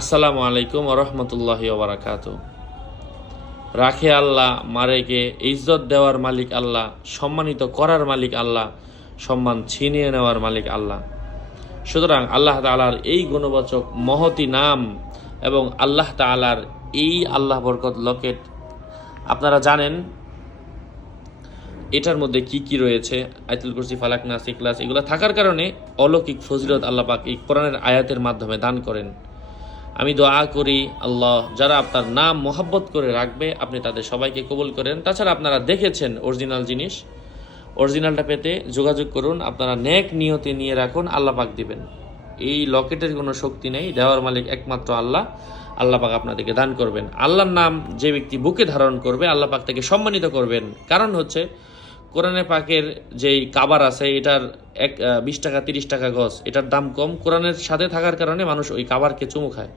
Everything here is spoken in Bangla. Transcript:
আসসালামু আলাইকুম রহমতুল্লাহি ওবারাকাতু। রাখে আল্লাহ, মারেকে ইজ্জত দেওয়ার মালিক আল্লাহ, সম্মানিত করার মালিক আল্লাহ, সম্মান ছিনিয়ে নেওয়ার মালিক আল্লাহ। সুতরাং আল্লাহ তাআলার এই গুণবাচক মহতি নাম এবং আল্লাহ তাআলার এই আল্লাহ বরকত লকেট আপনারা জানেন এটার মধ্যে কি কি রয়েছে। আয়াতুল কুরসি, ফালাক, নাস, ইখলাস এগুলো থাকার কারণে অলৌকিক ফজিলত আল্লাহ পাক এই কোরআনের আয়াতের মাধ্যমে দান করেন। আমি দোয়া করি আল্লাহ যারা আপনার নাম মোহাব্বত করে রাখবে আপনি তাদের সবাইকে কবুল করেন। তাছাড়া আপনারা দেখেছেন অরিজিনাল জিনিস, অরিজিনালটা পেতে যোগাযোগ করুন। আপনারা নেক নিয়তে নিয়ে রাখুন, আল্লাহ পাক দিবেন। এই লকেটের কোনো শক্তি নেই, দেওয়ার মালিক একমাত্র আল্লাহ। আল্লাহ পাক আপনাদেরকে দান করবেন। আল্লাহর নাম যে ব্যক্তি বুকে ধারণ করবে আল্লাহ পাক তাকে সম্মানিত করবেন। কারণ হচ্ছে কোরআনে পাকের যেই কাবার আছে এটার 20 টাকা 30 টাকা গজ, এটার দাম কম। কোরআনের সাথে থাকার কারণে মানুষ ওই কাবারকে চুমু খায়।